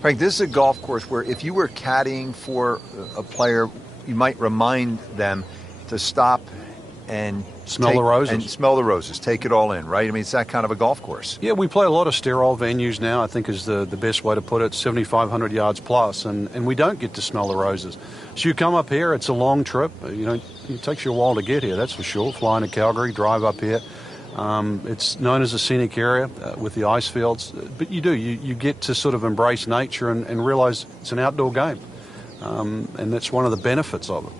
Frank, this is a golf course where if you were caddying for a player, you might remind them to stop and smell the roses. And smell the roses. Take it all in, right? I mean, it's that kind of a golf course. Yeah, we play a lot of sterile venues now, I think is the best way to put it, 7,500 yards plus, and we don't get to smell the roses. So you come up here, it's a long trip. It takes you a while to get here, that's for sure. Flying to Calgary, drive up here. It's known as a scenic area with the ice fields, but you get to sort of embrace nature and realize it's an outdoor game, and that's one of the benefits of it.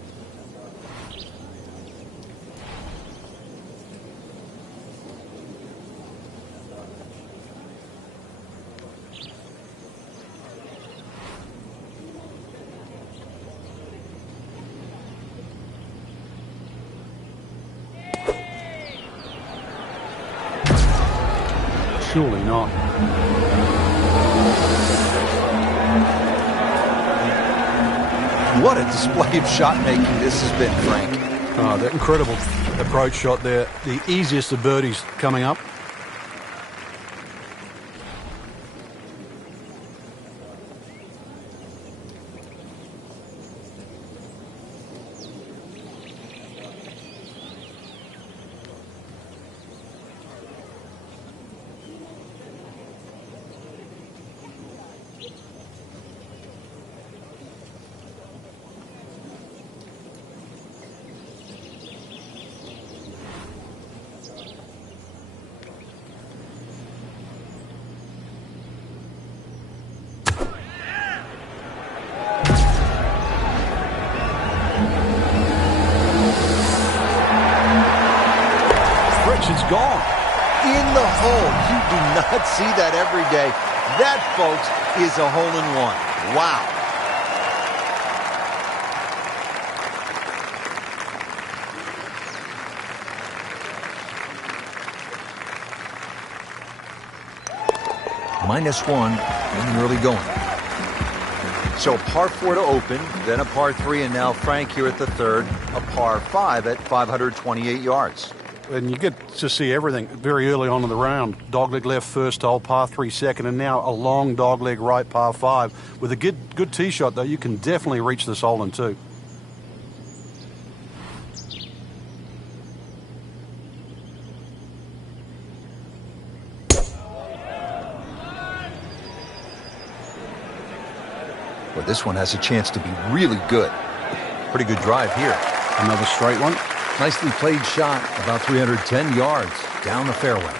Surely not. What a display of shot making this has been, Frank. Oh, that incredible approach shot there. The easiest of birdies coming up. It's gone. In the hole. You do not see that every day. That, folks, is a hole-in-one. Wow. -1 in the early going. So par 4 to open, then a par 3, and now Frank here at the third, a par 5 at 528 yards. And you get to see everything very early on in the round. Dogleg left first hole, par 3 second, and now a long dogleg right, par 5. With a good tee shot, though, you can definitely reach this hole in 2. Well, this one has a chance to be really good. Pretty good drive here. Another straight one. Nicely played shot, about 310 yards down the fairway.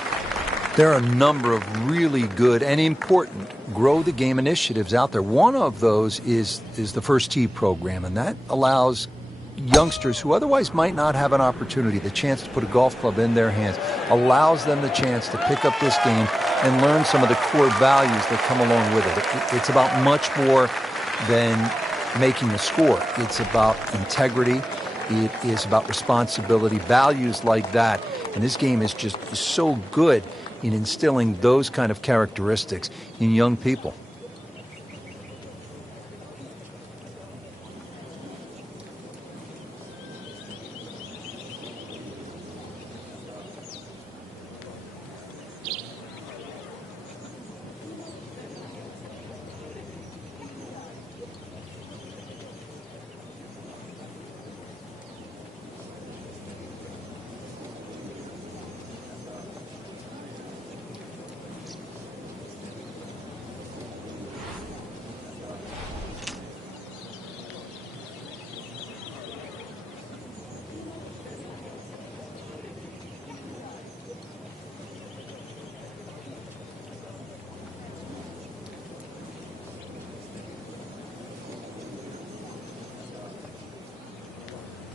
There are a number of really good and important grow the game initiatives out there. One of those is the First Tee program, and that allows youngsters who otherwise might not have an opportunity, the chance to put a golf club in their hands, allows them the chance to pick up this game and learn some of the core values that come along with it. It's about much more than making a score. It's about integrity. It is about responsibility, values like that. And this game is just so good in instilling those kind of characteristics in young people.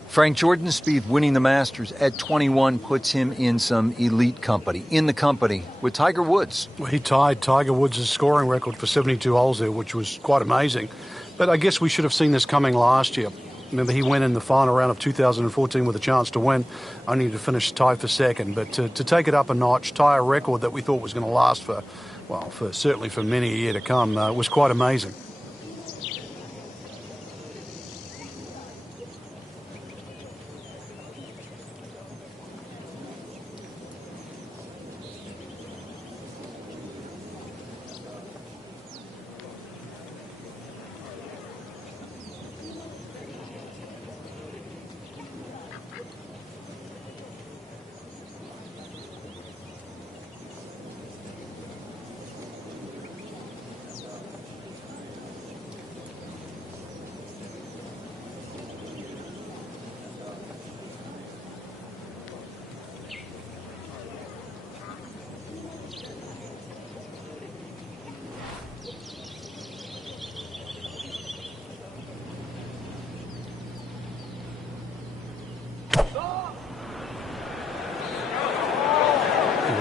Frank, Jordan Spieth winning the Masters at 21 puts him in some elite company, in the company with Tiger Woods. Well, he tied Tiger Woods' scoring record for 72 holes there, which was quite amazing. But I guess we should have seen this coming last year. Remember, he went in the final round of 2014 with a chance to win, only to finish tied for second. But to take it up a notch, tie a record that we thought was going to last for certainly for many a year to come, was quite amazing.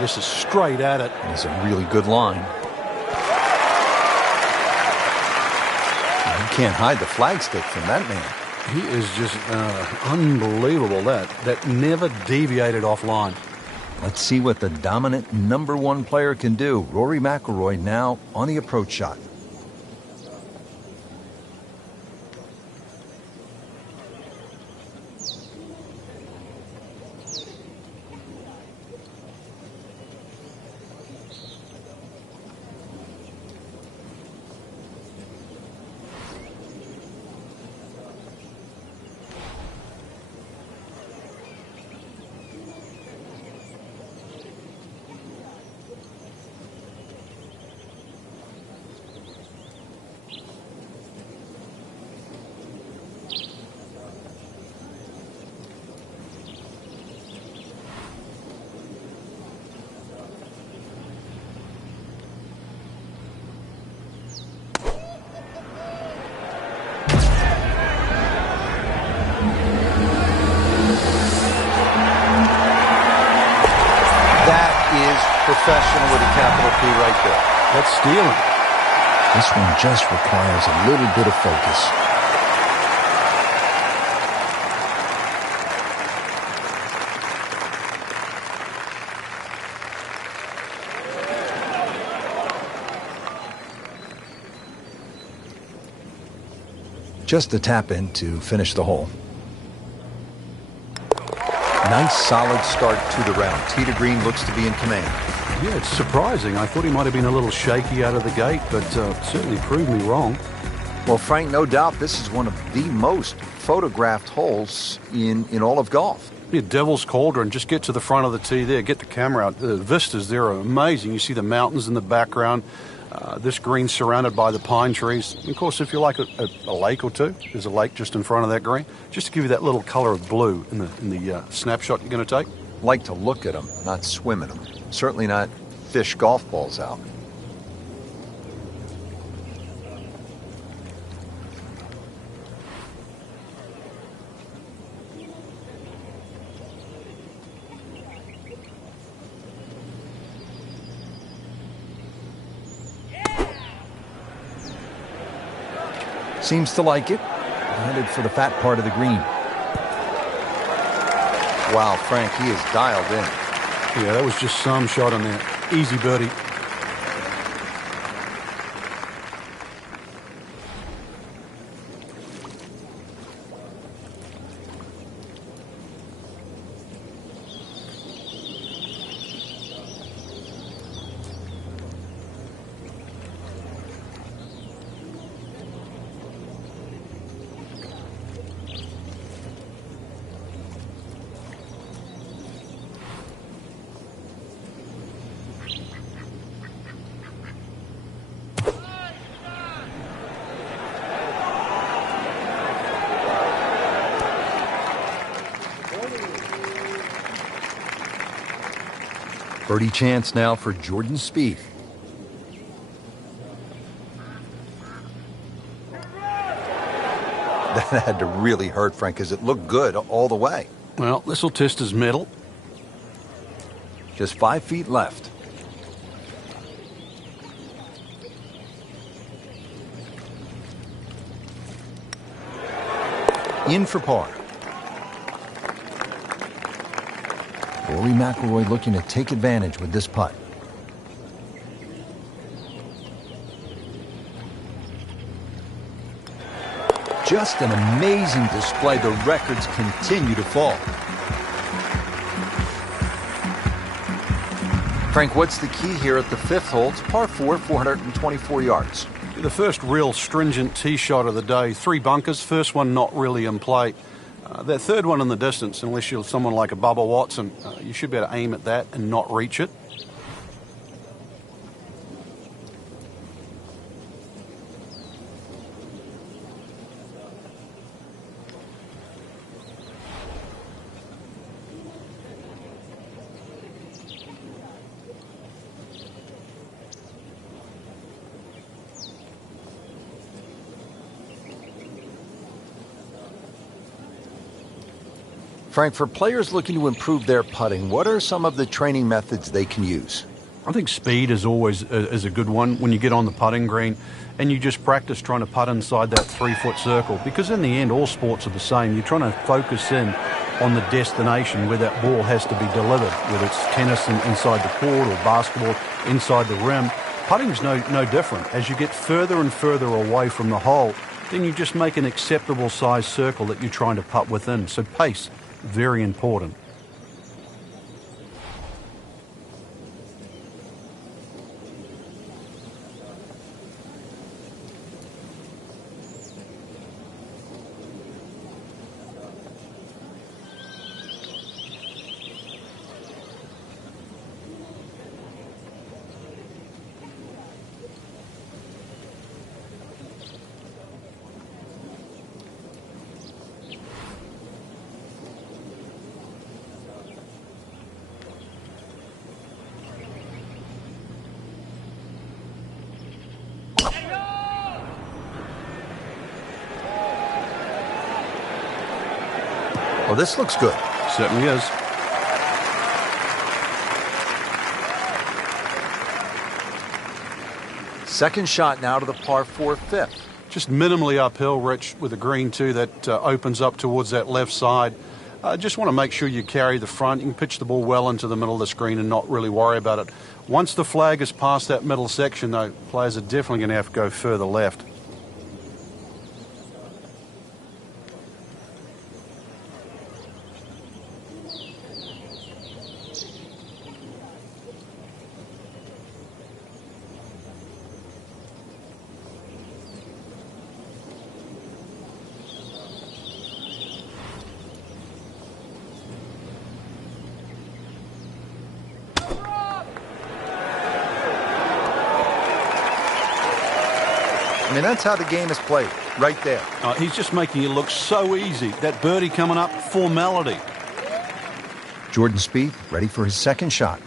This is straight at it. It's a really good line. You can't hide the flagstick from that man. He is just unbelievable. That never deviated offline. Let's see what the dominant #1 player can do. Rory McIlroy now on the approach shot. Professional with a capital P right there. That's stealing. This one just requires a little bit of focus. Just a tap in to finish the hole. Nice solid start to the round. Tee to green looks to be in command. Yeah, it's surprising. I thought he might have been a little shaky out of the gate, but certainly proved me wrong. Well, Frank, no doubt this is one of the most photographed holes in all of golf. Yeah, Devil's Cauldron. Just get to the front of the tee there. Get the camera out. The vistas there are amazing. You see the mountains in the background. This green surrounded by the pine trees. Of course, if you like a lake or two, there's a lake just in front of that green. Just to give you that little color of blue in the snapshot you're going to take. Like to look at them, not swim in them. Certainly not fish golf balls out. Seems to like it. Headed for the fat part of the green. Wow, Frank, he is dialed in. Yeah, that was just some shot on there. Easy birdie. Birdie chance now for Jordan Spieth. That had to really hurt, Frank, because it looked good all the way. Well, this will test his mettle. Just 5 feet left. In for par. Rory McIlroy looking to take advantage with this putt. Just an amazing display. The records continue to fall. Frank, what's the key here at the 5th hole? It's par 4, 424 yards. The first real stringent tee shot of the day. 3 bunkers. First one not really in play. That third one in the distance, unless you're someone like a Bubba Watson, you should be able to aim at that and not reach it. Frank, for players looking to improve their putting, what are some of the training methods they can use? I think speed is always is a good one when you get on the putting green and you just practice trying to putt inside that 3-foot circle, because in the end all sports are the same. You're trying to focus in on the destination where that ball has to be delivered, whether it's tennis inside the court or basketball inside the rim. Putting's no different. As you get further and further away from the hole, then you just make an acceptable size circle that you're trying to putt within. So pace, very important. Well, this looks good. Certainly is. Second shot now to the par 4 fifth. Just minimally uphill, Rich, with a green too that opens up towards that left side. Just want to make sure you carry the front. You can pitch the ball well into the middle of the screen and not really worry about it. Once the flag is past that middle section, though, players are definitely going to have to go further left. I mean, that's how the game is played, right there. He's just making it look so easy. That birdie coming up, formality. Jordan Spieth ready for his second shot.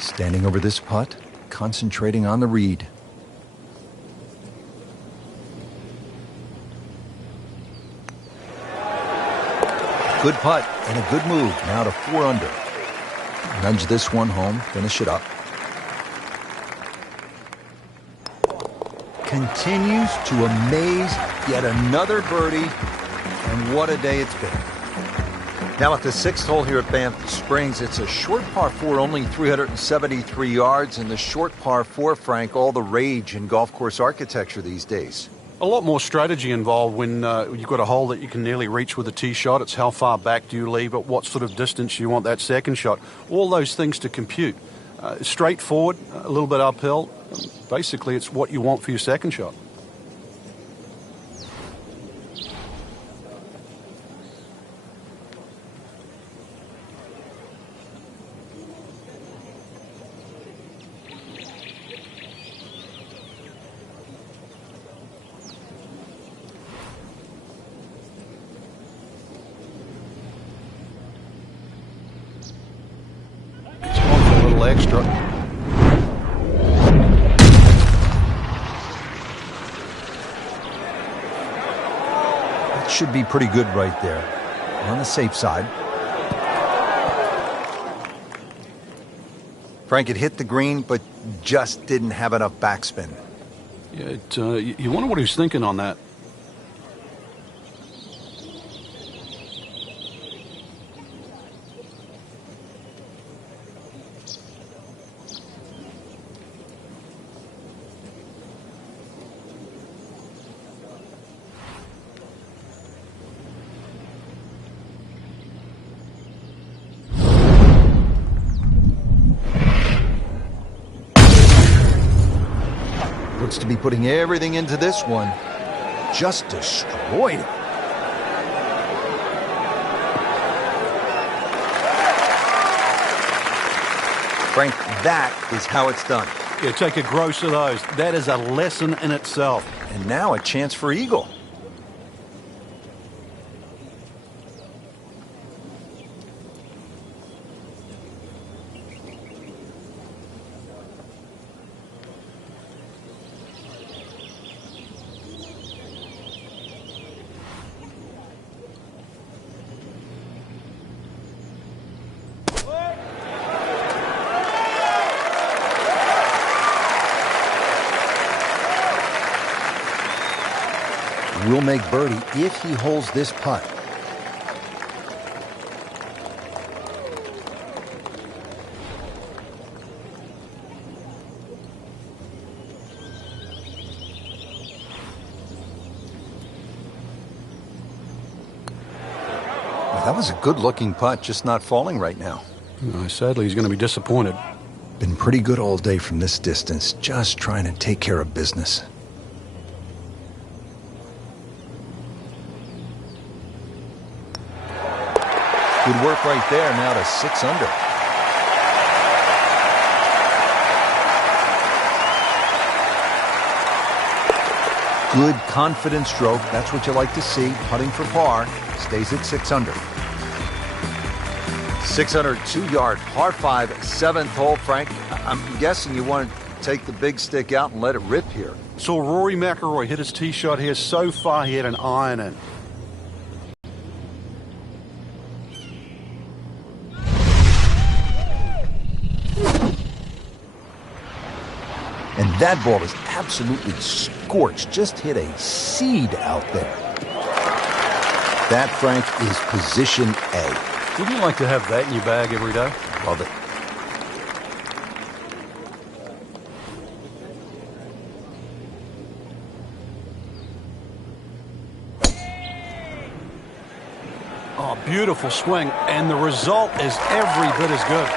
Standing over this putt, concentrating on the read. Good putt and a good move. Now to 4 under. Nudge this one home, finish it up. Continues to amaze. Yet another birdie. And what a day it's been. Now at the 6th hole here at Banff Springs, it's a short par 4, only 373 yards, and the short par 4, Frank, all the rage in golf course architecture these days. A lot more strategy involved when you've got a hole that you can nearly reach with a tee shot. It's how far back do you leave it, what sort of distance you want that second shot. All those things to compute. Straightforward, a little bit uphill. Basically, it's what you want for your second shot. Extra. That should be pretty good right there. On the safe side. Frank, it hit the green, but just didn't have enough backspin. Yeah, you wonder what he was thinking on that. Looks to be putting everything into this one. Just destroyed it. Frank, that is how it's done. Yeah, take a gross of those. That is a lesson in itself. And now a chance for eagle. Will make birdie if he holds this putt. Well, that was a good-looking putt, just not falling right now. Sadly, he's going to be disappointed. Been pretty good all day from this distance, just trying to take care of business. Good work right there, now to 6 under. Good confident stroke, that's what you like to see. Putting for par, stays at 6 under. 602-yard par 5, 7th hole. Frank, I'm guessing you want to take the big stick out and let it rip here. Saw Rory McIlroy hit his tee shot here. So far, he had an iron in. And that ball is absolutely scorched. Just hit a seed out there. That, Frank, is position A. Would you like to have that in your bag every day? Love it. Oh, beautiful swing. And the result is every bit as good.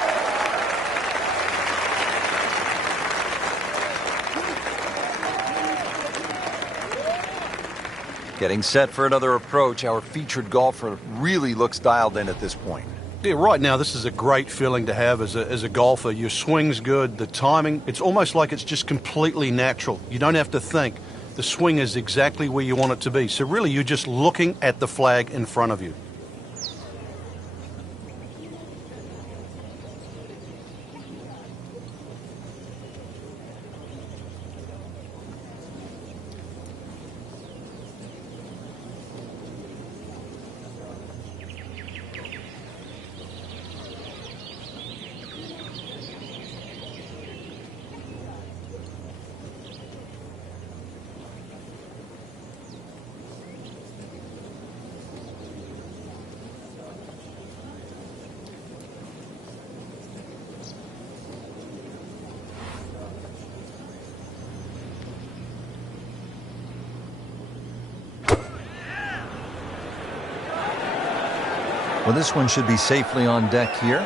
Getting set for another approach. Our featured golfer really looks dialed in at this point. Yeah, right now, this is a great feeling to have as a golfer. Your swing's good, the timing, it's almost like it's just completely natural. You don't have to think. The swing is exactly where you want it to be. So really, you're just looking at the flag in front of you. Well, this one should be safely on deck here.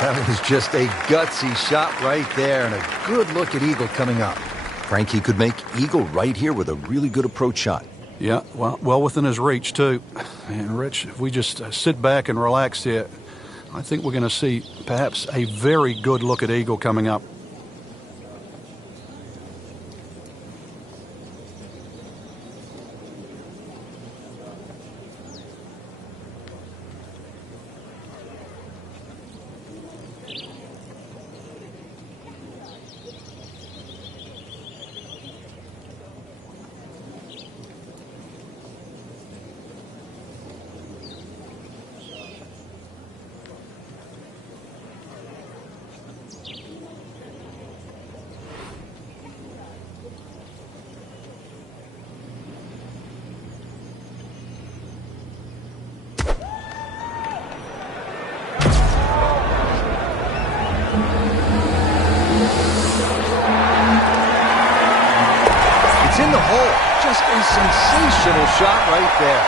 That was just a gutsy shot right there, and a good look at eagle coming up. Frankie could make eagle right here with a really good approach shot. Yeah, well within his reach, too. And, Rich, if we just sit back and relax here, I think we're going to see perhaps a very good look at eagle coming up. In the hole. Just a sensational shot right there.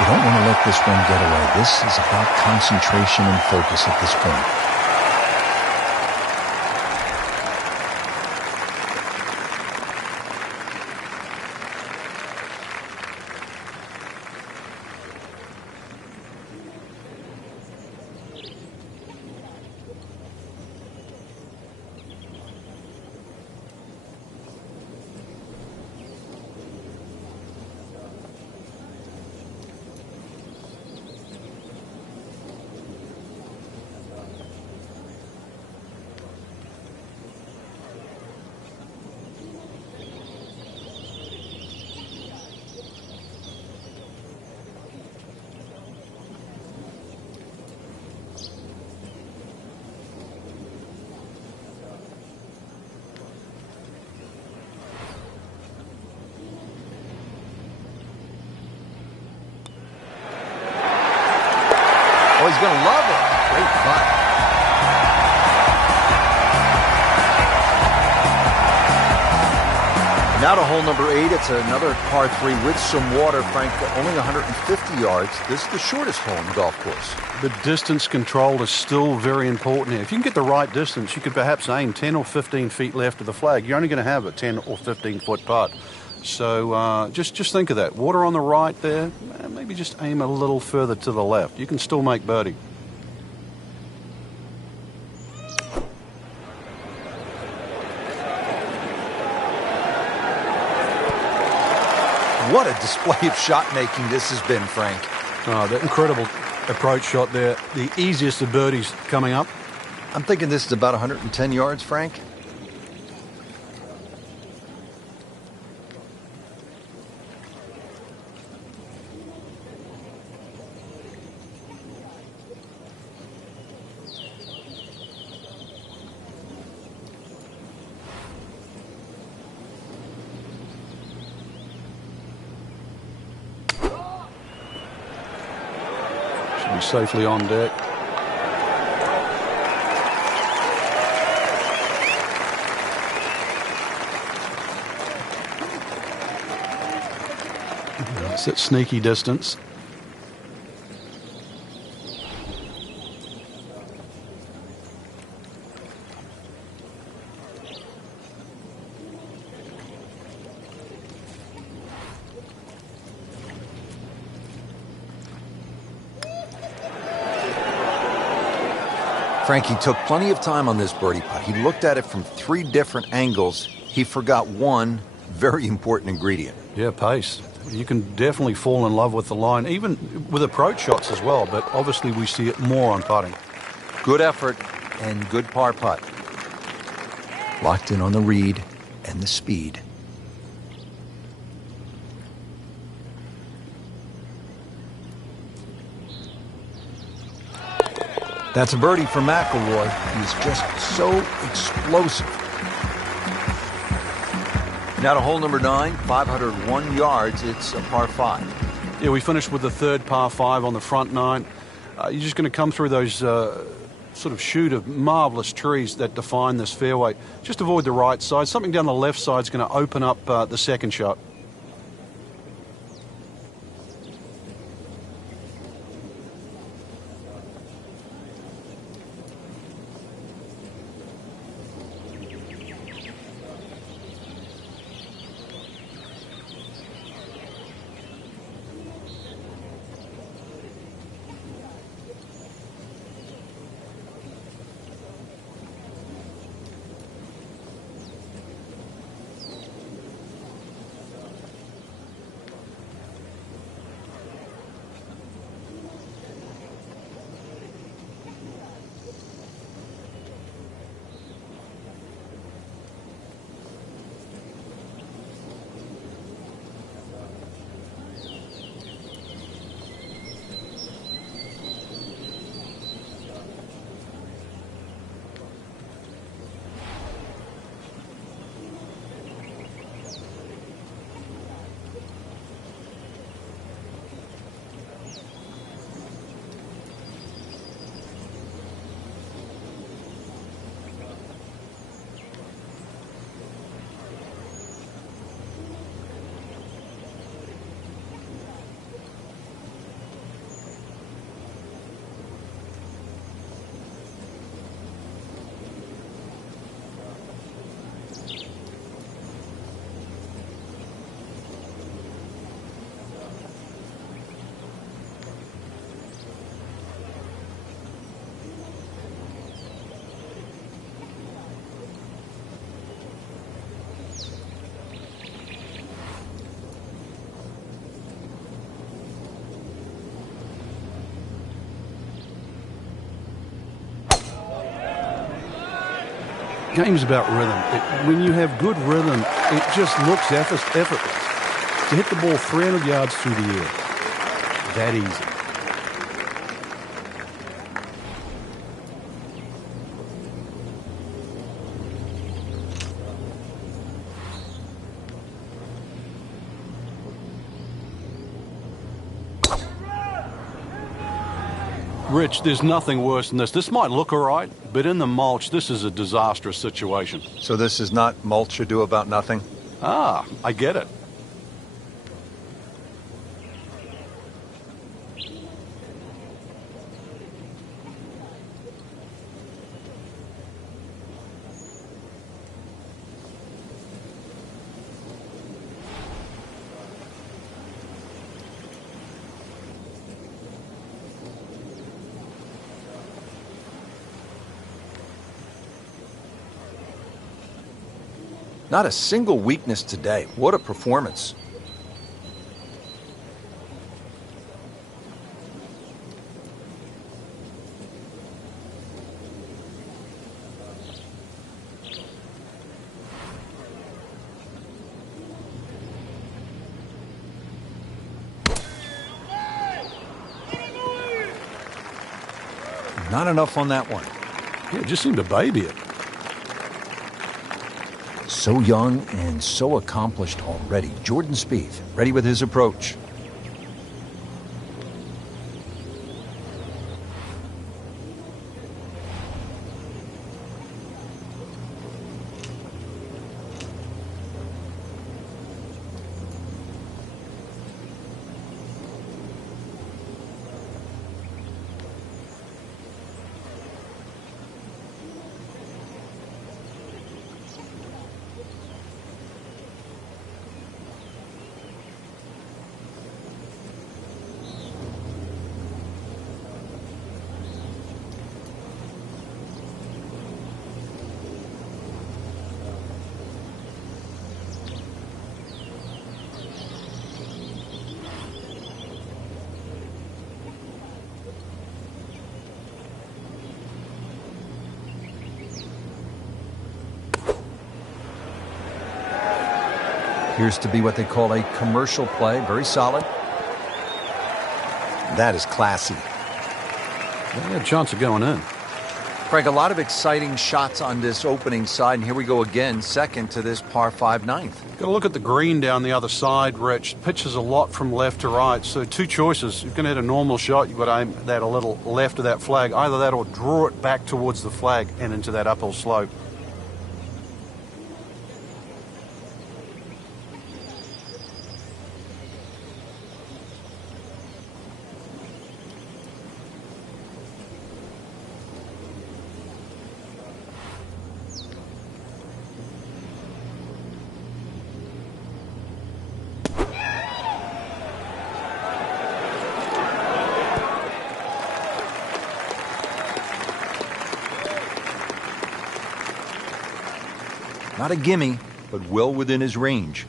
You don't want to let this one get away. This is about concentration and focus at this point. he's going to love it. Great putt. Now to hole number 8. It's another par 3 with some water, Frank, only 150 yards. This is the shortest hole in the golf course. The distance control is still very important here. If you can get the right distance, you could perhaps aim 10 or 15 feet left of the flag. You're only going to have a 10 or 15-foot putt. So just think of that. Water on the right there, maybe just aim a little further to the left. You can still make birdie. What a display of shot making this has been, Frank. Oh, that incredible approach shot there. The easiest of birdies coming up. I'm thinking this is about 110 yards, Frank. Safely on deck. It's at sneaky distance. Frankie took plenty of time on this birdie putt. He looked at it from 3 different angles. He forgot one very important ingredient. Yeah, pace. You can definitely fall in love with the line, even with approach shots as well, but obviously we see it more on putting. Good effort and good par putt. Locked in on the read and the speed. That's a birdie for McIlroy. He's just so explosive. Now to hole number 9, 501 yards. It's a par 5. Yeah, we finished with the third par 5 on the front 9. You're just going to come through those sort of chute of marvelous trees that define this fairway. Just avoid the right side. Something down the left side is going to open up the second shot. Game's about rhythm. When you have good rhythm, it just looks effortless. To hit the ball 300 yards through the air, that easy. Rich, there's nothing worse than this. This might look all right, but in the mulch, this is a disastrous situation. So this is not mulch ado about nothing? Ah, I get it. Not a single weakness today. What a performance. Not enough on that one. Yeah, just seemed to baby it. So young and so accomplished already. Jordan Spieth, ready with his approach. Appears to be what they call a commercial play. Very solid. That is classy. They had a chance of going in. Frank, a lot of exciting shots on this opening side, and here we go again, second to this par 5 ninth. Got to look at the green down the other side, Rich. Pitches a lot from left to right, so two choices. You're going to hit a normal shot. You've got to aim that a little left of that flag. Either that or draw it back towards the flag and into that uphill slope. Not a gimme, but well within his range.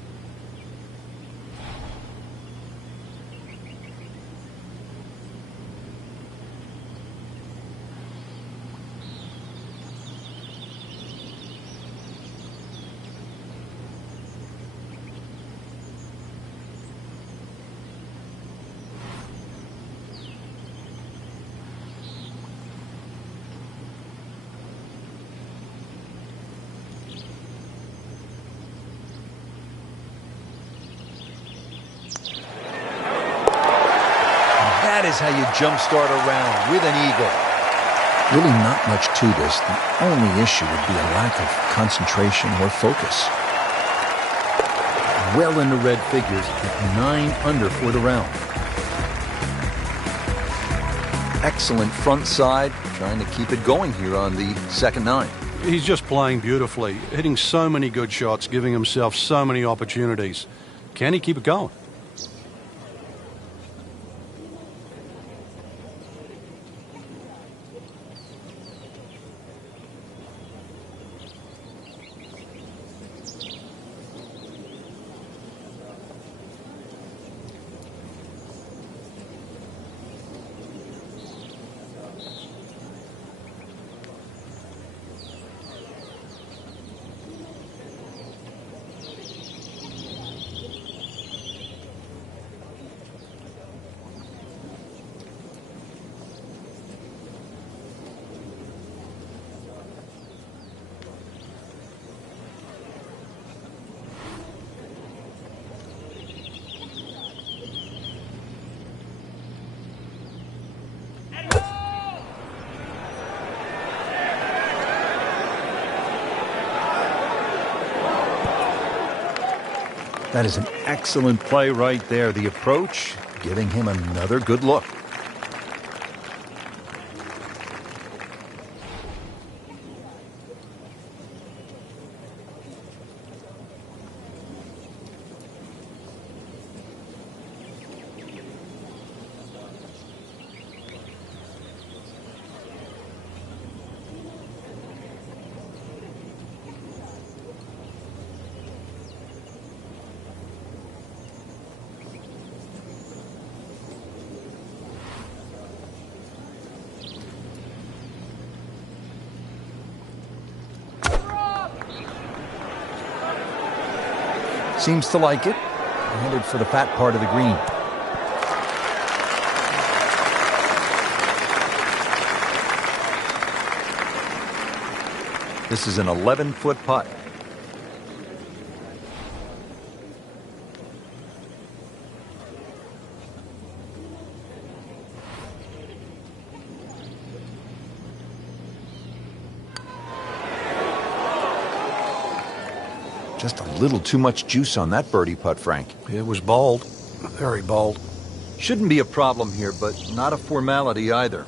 That is how you jumpstart a round with an eagle. Really not much to this. The only issue would be a lack of concentration or focus. Well into red figures at 9 under for the round. Excellent front side, trying to keep it going here on the second 9. He's just playing beautifully, hitting so many good shots, giving himself so many opportunities. Can he keep it going? That is an excellent play right there. The approach, giving him another good look. Seems to like it. Headed for the fat part of the green. This is an 11-foot putt. Just a little too much juice on that birdie putt, Frank. It was bold, very bold. Shouldn't be a problem here, but not a formality either.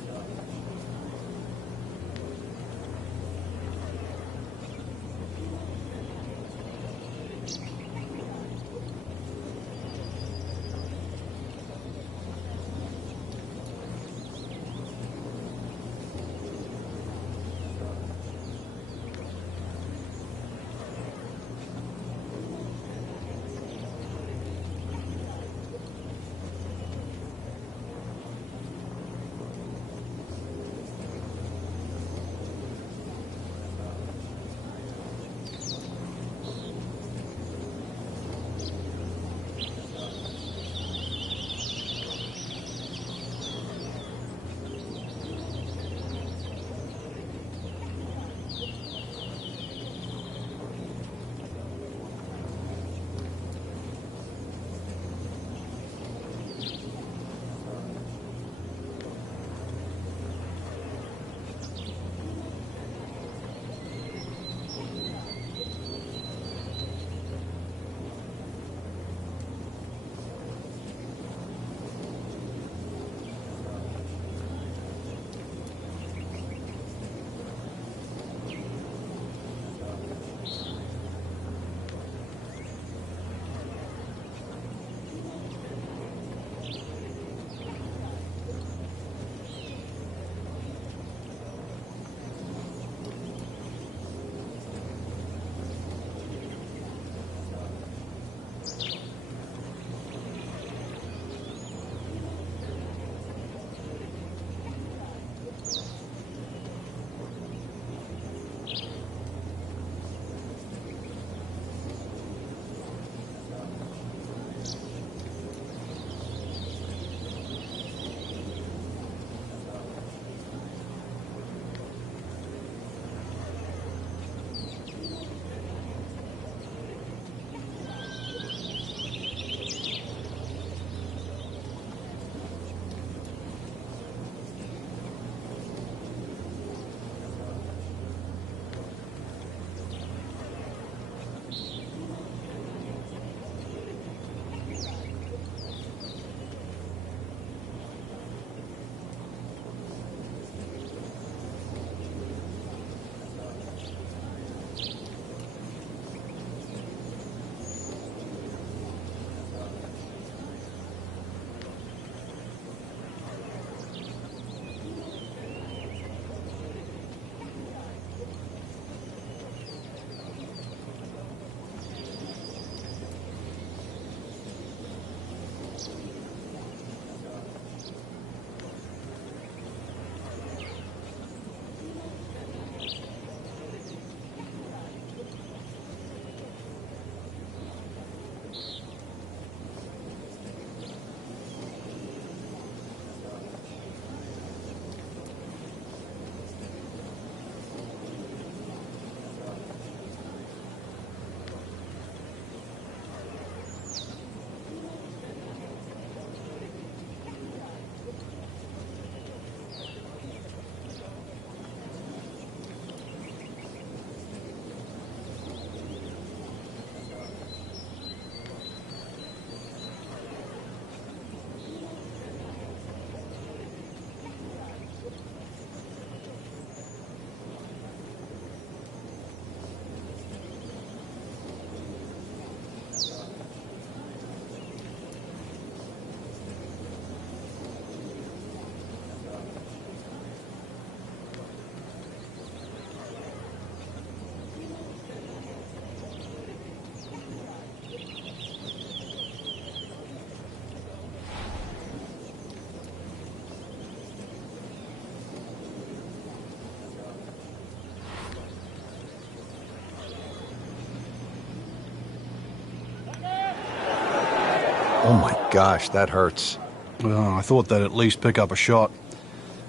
gosh, that hurts. Well, I thought they'd at least pick up a shot.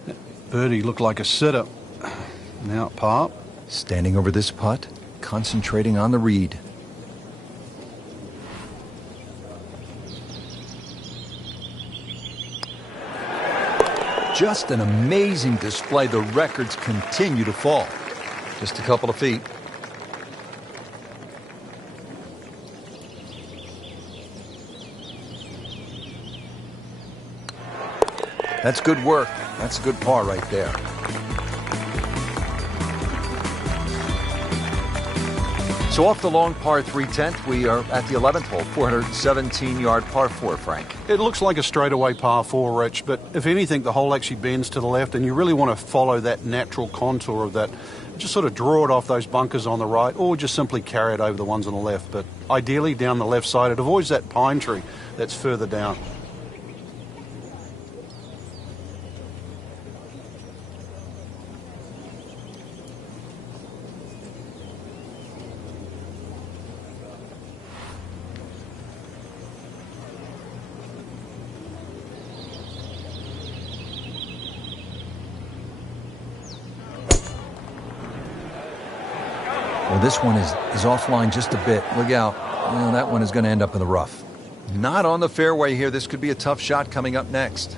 That birdie looked like a sitter. Now, par. Standing over this putt, concentrating on the read. Just an amazing display. The records continue to fall. Just a couple of feet. That's good work. That's a good par right there. So off the long par 3/10, we are at the 11th hole, 417-yard par 4, Frank. It looks like a straightaway par 4, Rich, but if anything, the hole actually bends to the left, and you really want to follow that natural contour of that. Just sort of draw it off those bunkers on the right, or just simply carry it over the ones on the left. But ideally, down the left side, it avoids that pine tree that's further down. Well, this one is offline just a bit. Look out. Well, that one is going to end up in the rough. Not on the fairway here. This could be a tough shot coming up next.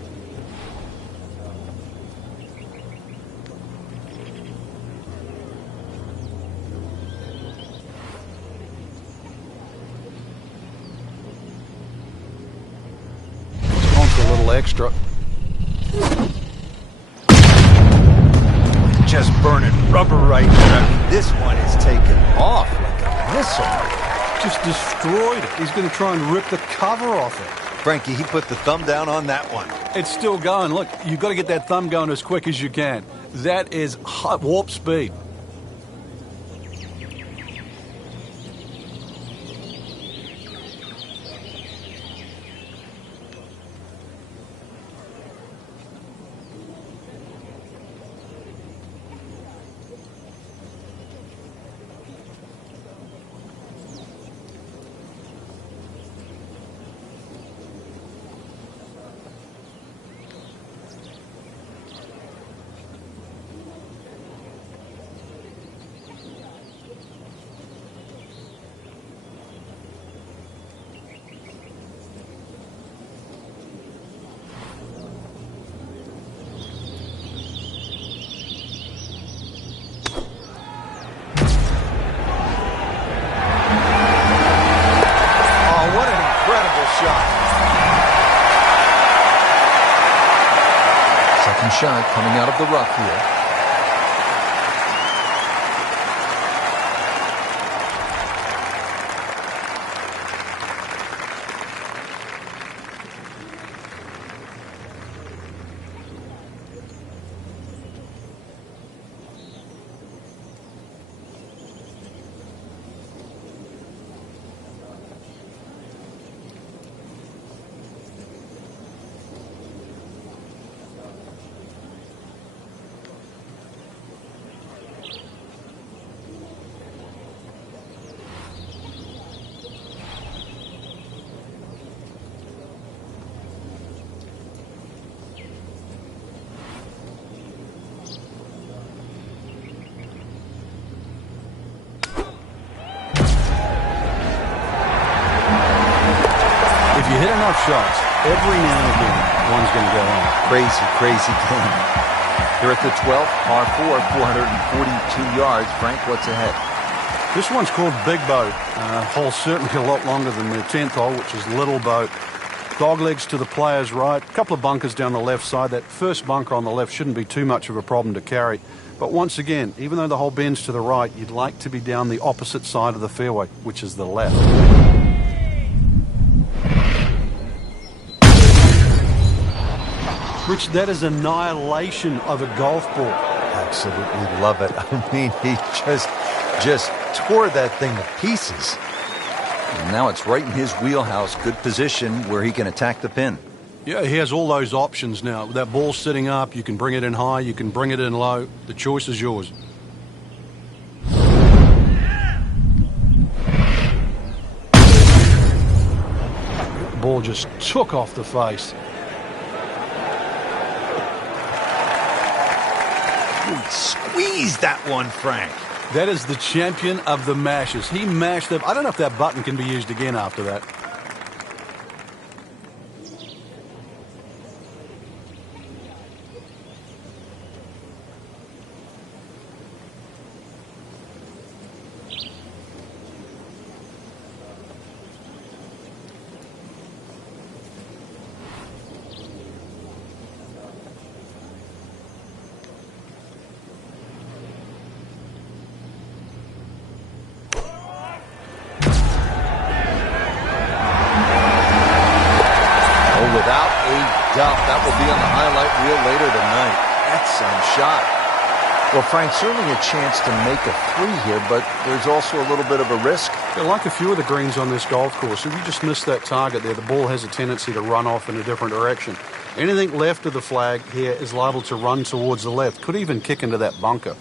It's on for a little extra. Just burning rubber right there. I mean, this one is taken off like a missile. Just destroyed it. He's going to try and rip the cover off it. Frankie, he put the thumb down on that one. It's still going. Look, you've got to get that thumb going as quick as you can. That is warp speed. Shot coming out of the rough here. If you hit enough shots, every now and again, one's going to go on. Crazy game. Here at the 12th, par 4, 442 yards. Frank, what's ahead? This one's called Big Boat. Hole's certainly a lot longer than the 10th hole, which is Little Boat. Dog legs to the player's right. A couple of bunkers down the left side. That first bunker on the left shouldn't be too much of a problem to carry. But once again, even though the hole bends to the right, you'd like to be down the opposite side of the fairway, which is the left. Rich, that is annihilation of a golf ball. Absolutely love it. I mean, he just tore that thing to pieces. And now it's right in his wheelhouse. Good position where he can attack the pin. Yeah, he has all those options now. That ball's sitting up. You can bring it in high. You can bring it in low. The choice is yours. ball just took off the face. Ooh, squeezed that one, Frank. That is the champion of the mashes. He mashed them. I don't know if that button can be used again after that. Without a doubt, that will be on the highlight reel later tonight. Excellent shot. Well, Frank, certainly a chance to make a three here, but there's also a little bit of a risk. Yeah, like a few of the greens on this golf course, if you just miss that target there, the ball has a tendency to run off in a different direction. Anything left of the flag here is liable to run towards the left, could even kick into that bunker.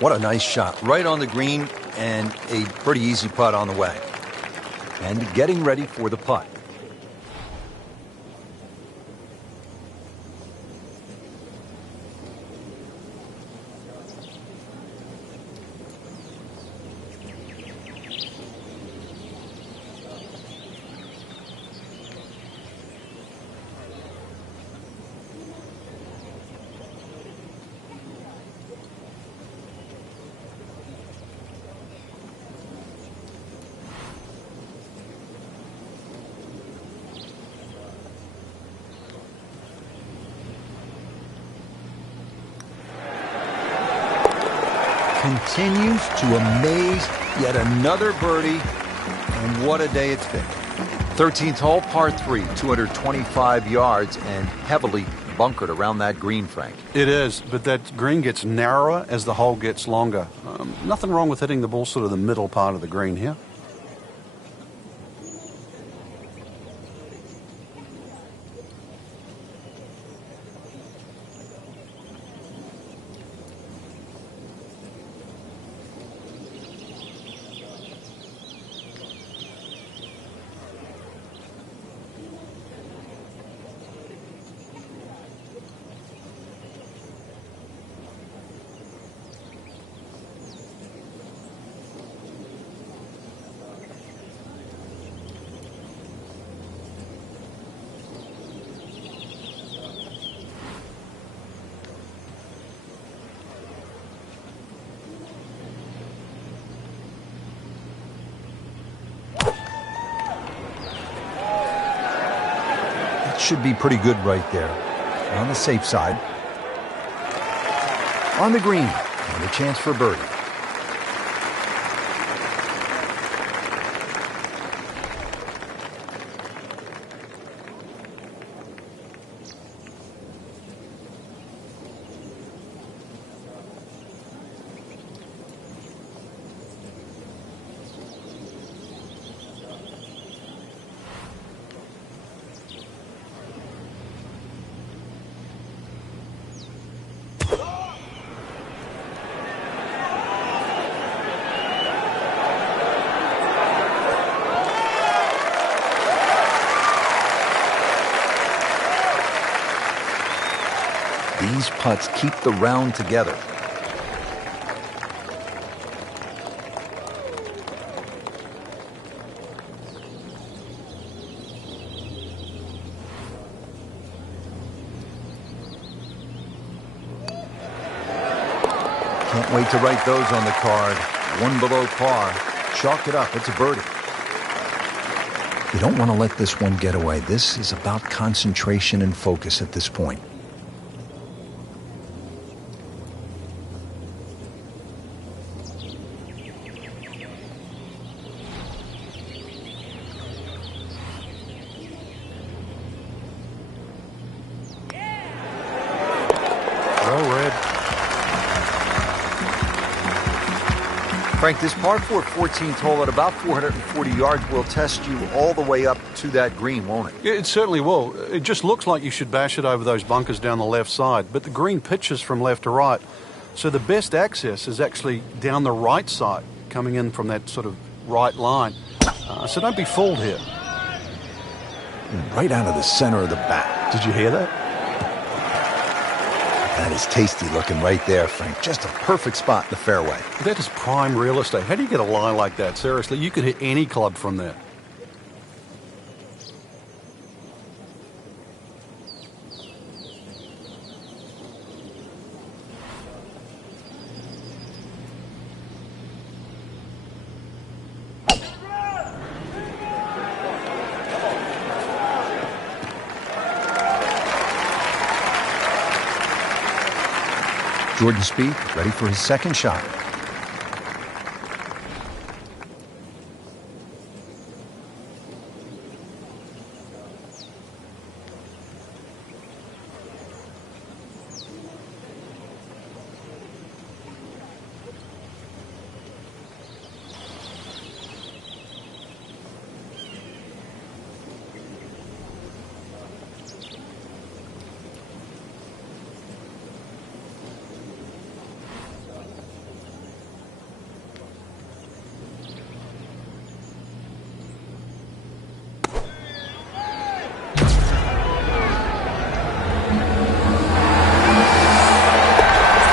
What a nice shot. Right on the green and a pretty easy putt on the way. And getting ready for the putt. Continues to amaze. Yet another birdie, and what a day it's been. 13th hole, par 3, 225 yards, and heavily bunkered around that green, Frank. It is, but that green gets narrower as the hole gets longer. Nothing wrong with hitting the ball sort of the middle part of the green here. Should be pretty good right there. On the safe side. On the green. And a chance for birdie. These putts keep the round together. Can't wait to write those on the card. One below par. Chalk it up. It's a birdie. You don't want to let this one get away. This is about concentration and focus at this point. Frank, this par 4 14th hole at about 440 yards will test you all the way up to that green, won't it? Yeah, it certainly will. It just looks like you should bash it over those bunkers down the left side, but the green pitches from left to right. So the best access is actually down the right side, coming in from that sort of right line. So don't be fooled here. Right out of the center of the bat. Did you hear that? That is tasty looking right there, Frank. Just a perfect spot in the fairway. That is prime real estate. How do you get a lie like that? Seriously, you could hit any club from there. Jordan Spieth ready for his second shot.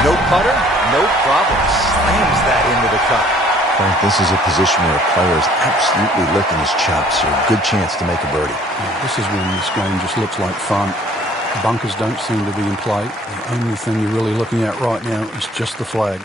No putter, no problem. Slams that into the cup. Frank, this is a position where a player is absolutely licking his chops, so a good chance to make a birdie. Yeah, this is when this game just looks like fun. Bunkers don't seem to be in play. The only thing you're really looking at right now is just the flag.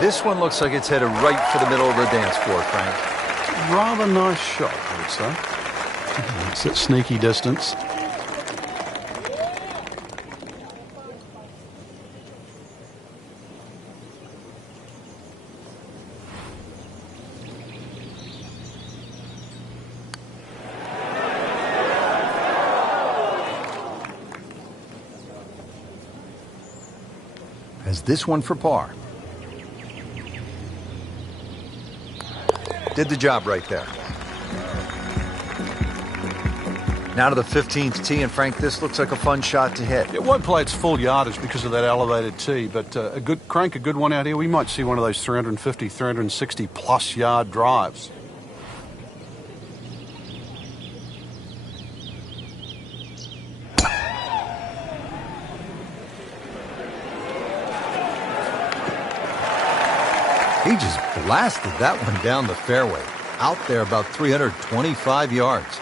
This one looks like it's headed right for the middle of the dance floor, Frank. Rather nice shot, I would say. It's at sneaky distance. Has this one for par. Did the job right there. Now to the 15th tee, and Frank, this looks like a fun shot to hit. It won't play its full yardage because of that elevated tee, but a good one out here. We might see one of those 350, 360 plus yard drives. He just blasted that one down the fairway. Out there about 325 yards.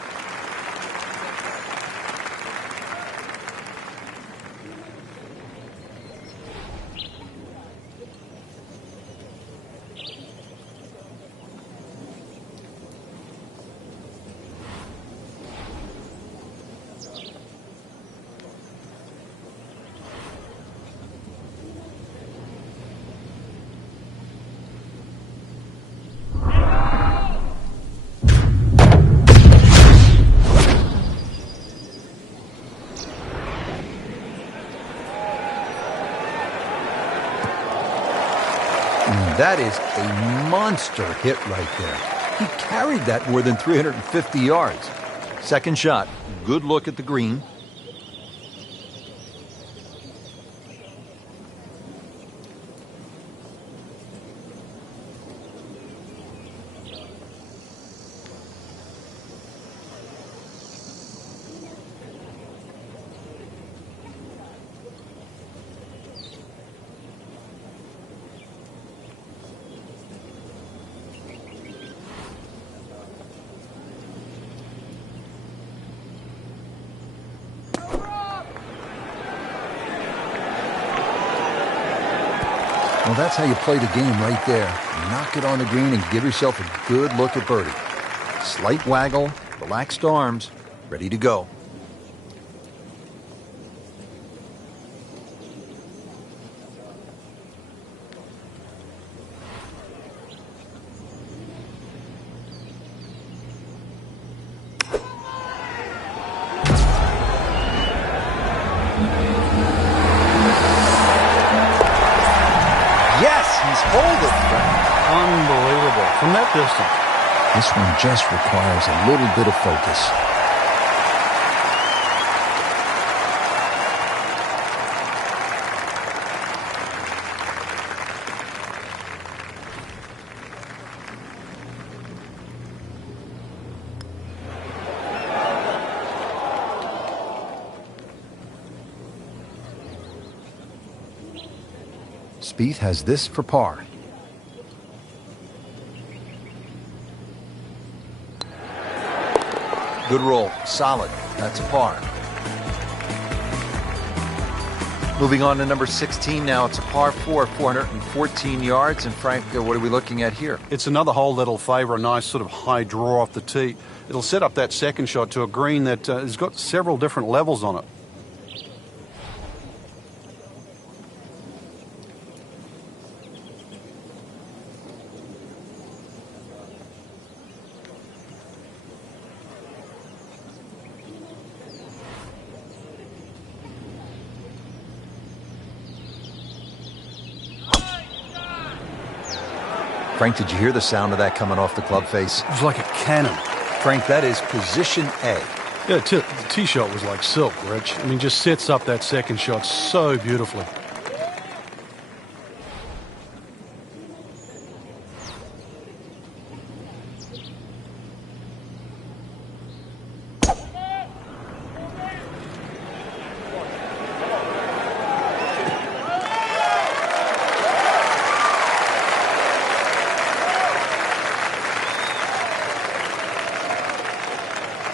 That is a monster hit right there. He carried that more than 350 yards. Second shot, good look at the green. Well, that's how you play the game right there. Knock it on the green and give yourself a good look at birdie. Slight waggle, relaxed arms, ready to go. shot distance. This one just requires a little bit of focus. Spieth has this for par. Good roll. Solid. That's a par. Moving on to number 16 now. It's a par 4, 414 yards. And Frank, what are we looking at here? It's another hole that'll favour a nice sort of high draw off the tee. It'll set up that second shot to a green that has got several different levels on it. Frank, did you hear the sound of that coming off the club face? It was like a cannon. Frank, that is position A. Yeah, the tee shot was like silk, Rich. I mean, just sets up that second shot so beautifully.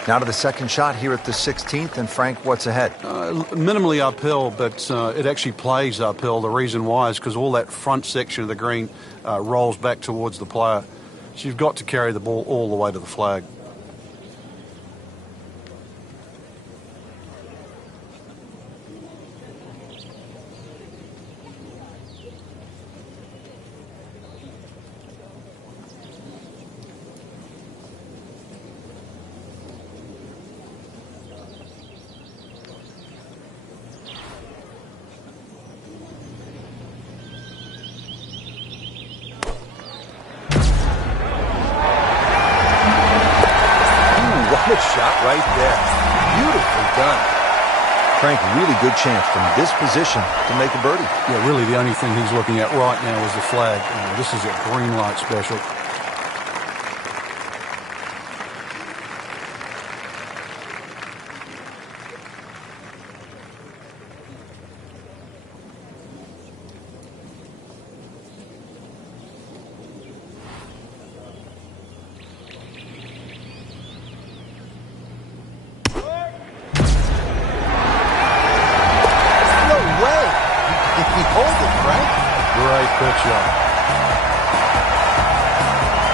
Now to the second shot here at the 16th. And Frank, what's ahead? Minimally uphill, but it actually plays uphill. The reason why is because all that front section of the green rolls back towards the player. So you've got to carry the ball all the way to the flag. What a shot right there. Beautifully done. Frank, really good chance from this position to make a birdie. Yeah, really the only thing he's looking at right now is the flag. This is a green light special.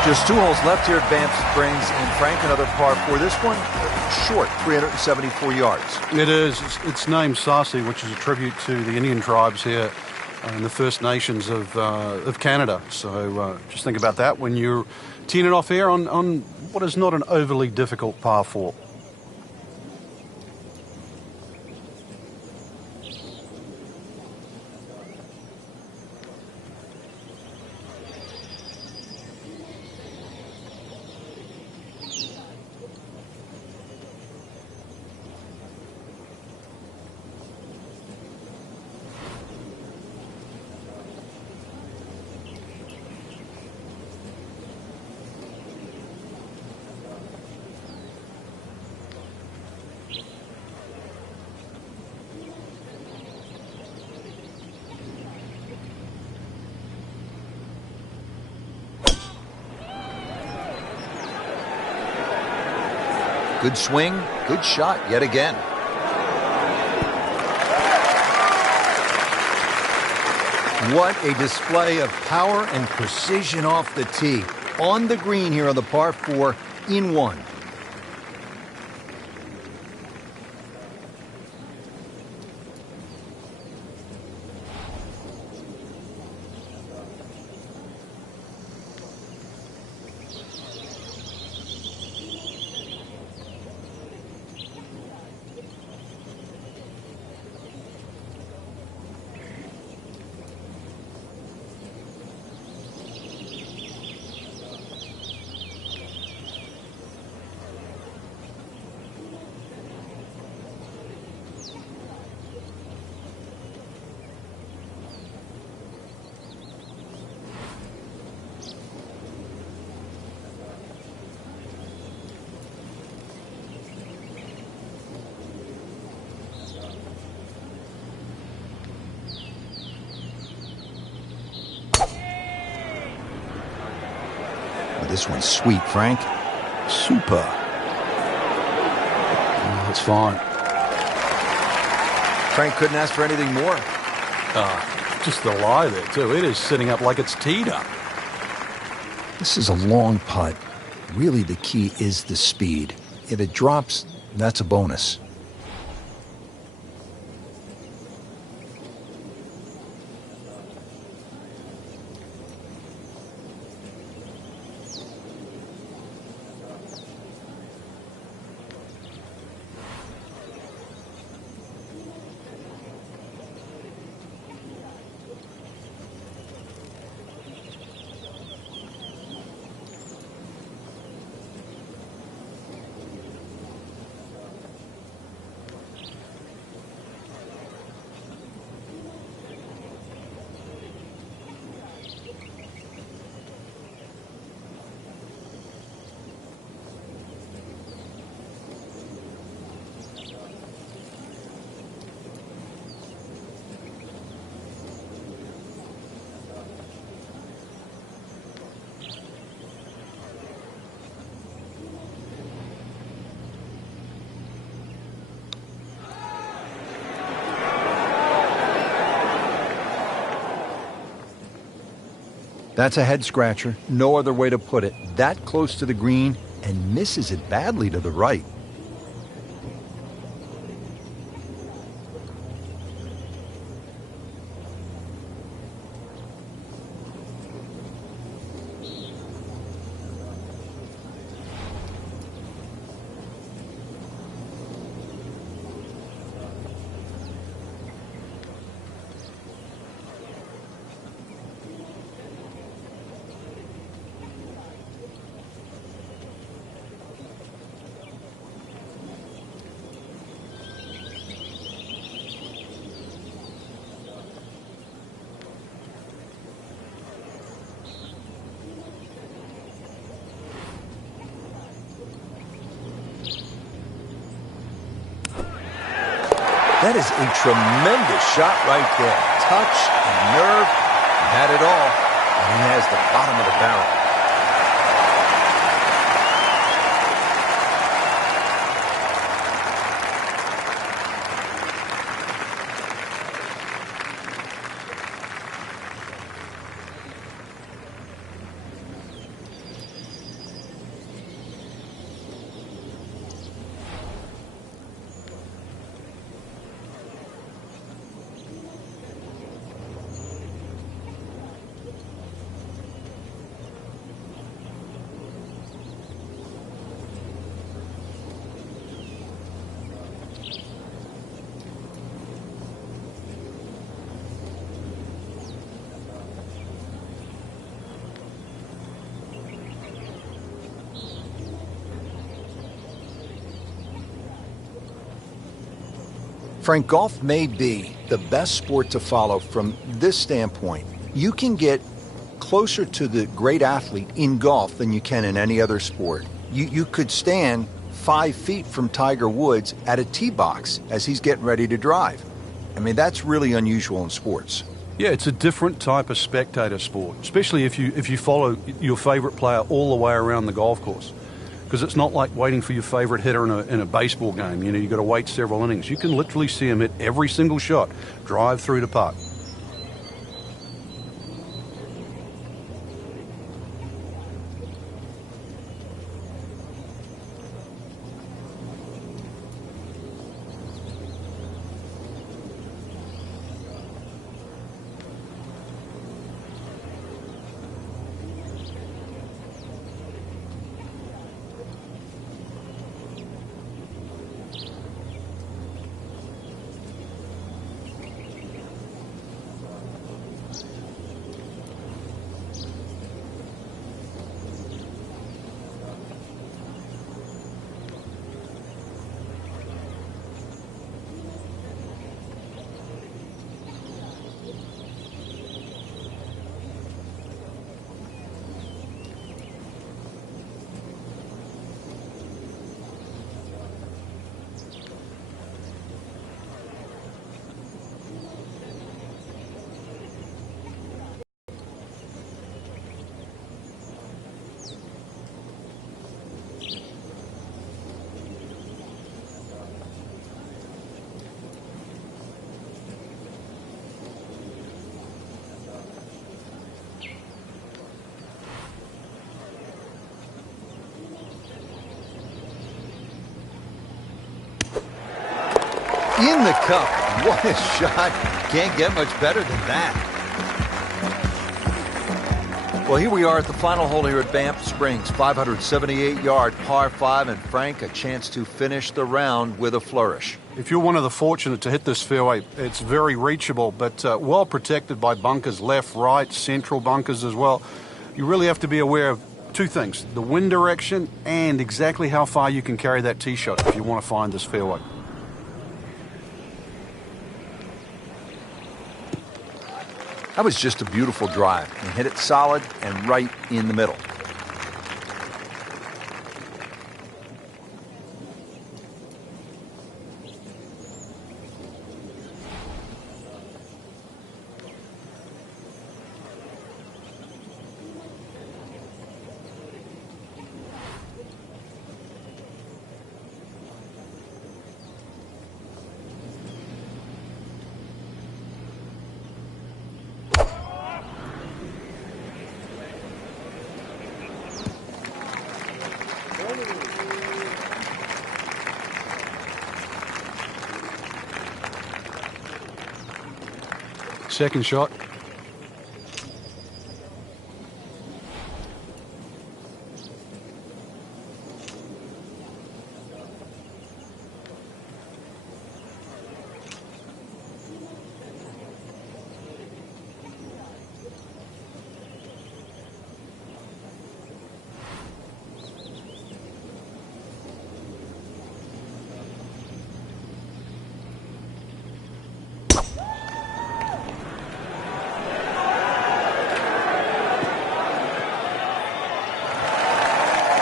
Just 2 holes left here at Banff Springs, and Frank, another par 4. This one short, 374 yards. It is. It's named Sarcee, which is a tribute to the Indian tribes here and the First Nations of Canada. So just think about that when you're teeing it off here on what is not an overly difficult par 4. Good swing, good shot yet again. What a display of power and precision off the tee. On the green here on the par 4 in 1. this one's sweet, Frank. Super. Oh, that's fine. Frank couldn't ask for anything more. Just the lie there, too. It is sitting up like it's teed up. This is a long putt. Really, the key is the speed. If it drops, that's a bonus. That's a head-scratcher. No other way to put it. That close to the green and misses it badly to the right. That is a tremendous shot right there. Touch and nerve. He had it all, and he has the bottom of the barrel. Frank, golf may be the best sport to follow from this standpoint. You can get closer to the great athlete in golf than you can in any other sport. You could stand 5 feet from Tiger Woods at a tee box as he's getting ready to drive. I mean, that's really unusual in sports. Yeah, it's a different type of spectator sport, especially if you follow your favorite player all the way around the golf course. Because it's not like waiting for your favorite hitter in a baseball game. You know, you've got to wait several innings. You can literally see him hit every single shot, drive through the putt. In the cup. What a shot. Can't get much better than that. Well, here we are at the final hole here at Banff Springs. 578-yard par 5, and Frank, a chance to finish the round with a flourish. If you're one of the fortunate to hit this fairway, it's very reachable, but well protected by bunkers, left, right, central bunkers as well. You really have to be aware of two things, the wind direction and exactly how far you can carry that tee shot if you want to find this fairway. That was just a beautiful drive. He hit it solid and right in the middle. Second shot.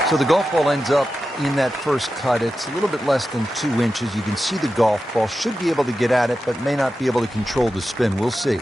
So the golf ball ends up in that first cut. It's a little bit less than 2 inches. You can see the golf ball. Should be able to get at it, but may not be able to control the spin. We'll see.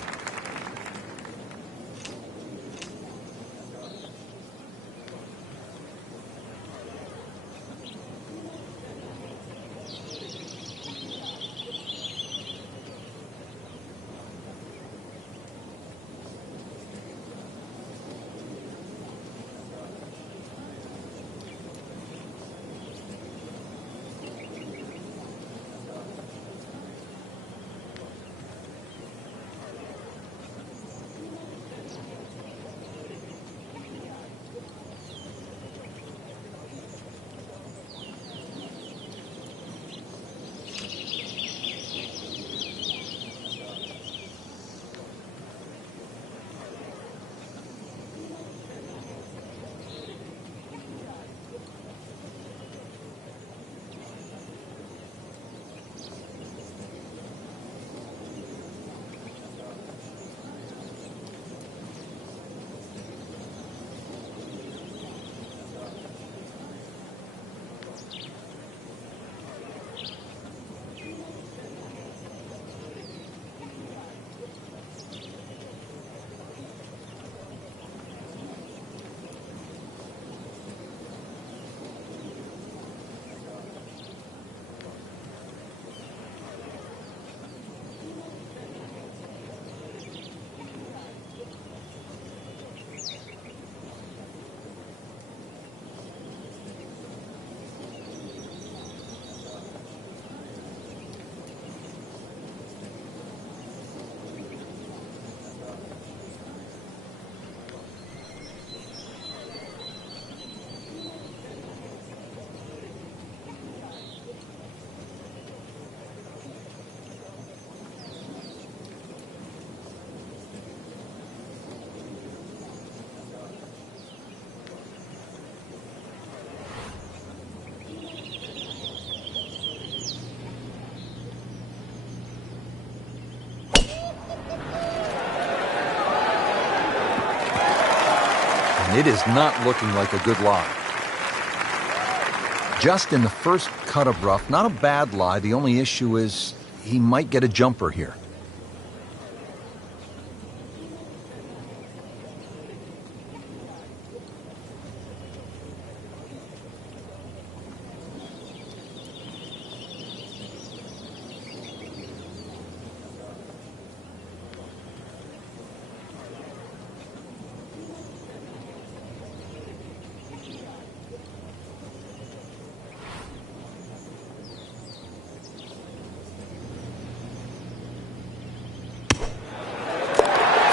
It is not looking like a good lie. Just in the first cut of rough, not a bad lie. The only issue is he might get a jumper here.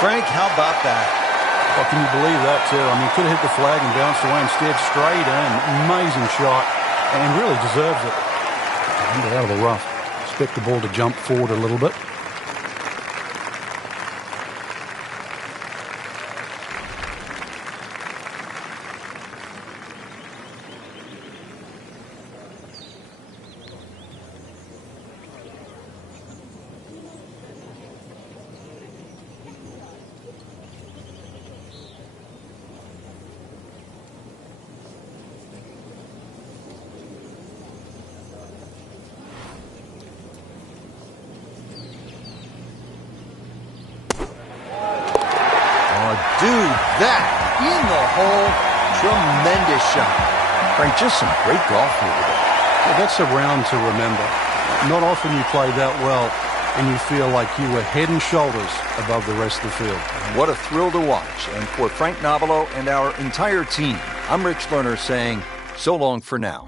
Frank, how about that? Well, can you believe that, too? I mean, could have hit the flag and bounced away instead, straight in. Amazing shot, and really deserves it. And out of the rough. Expect the ball to jump forward a little bit. Do that in the hole. Tremendous shot. Frank, just some great golf here today. Well, that's a round to remember. Not often you play that well and you feel like you were head and shoulders above the rest of the field. What a thrill to watch. And for Frank Nobilo and our entire team, I'm Rich Lerner saying so long for now.